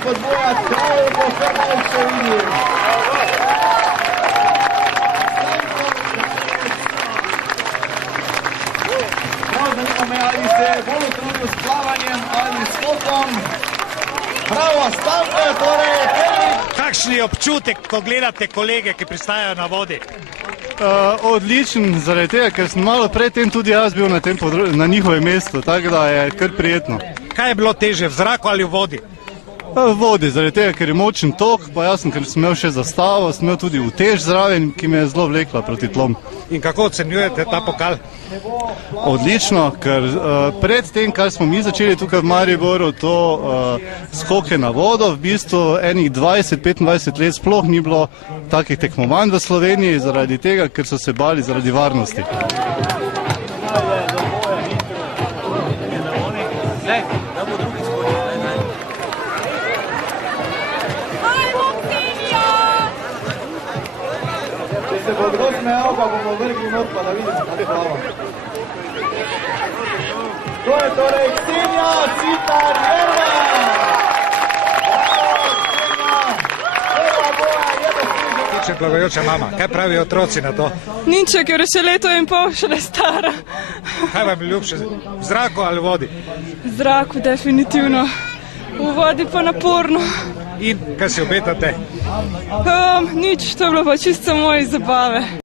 spodbujati, kaj bo vse boljše videti. Zanima me, ali ste bolj utrudili s plavanjem ali s skokom. Bravo, stavke, torej prvič. Kakšen je občutek, ko gledate kolege, ki pristajajo na vodi? Odličen, zaradi tega, ker sem malo predtem tudi jaz bil na njihovem mestu, tako da je kar prijetno. Kaj je bilo teže, v zraku ali v vodi? V vodi, zaradi tega, ker je močen tok, pa jaz sem, ker sem imel še zastavo, sem imel tudi utež zraven, ki me je zelo vlekla proti tlom. In kako ocenjujete ta pokal? Odlično, ker pred tem, kar smo mi začeli tukaj v Mariboru, to skoke na vodo, v bistvu enih 20-25 let sploh ni bilo takih tekmovanj v Sloveniji, zaradi tega, ker so se bali zaradi varnosti. Če se bo kdo smejal, pa bomo vrgli not, pa da vidim, da bi plava. To je torej Ksenija Citar-Jerman! Če plavajoča mama, kaj pravijo otroci na to? Nič, ker je še leto in pol šele stara. Kaj vam je ljubše, v zraku ali v vodi? V zraku definitivno, v vodi pa naporno. In kaj si obetate? Nič, to je bilo pa čisto moje zabave.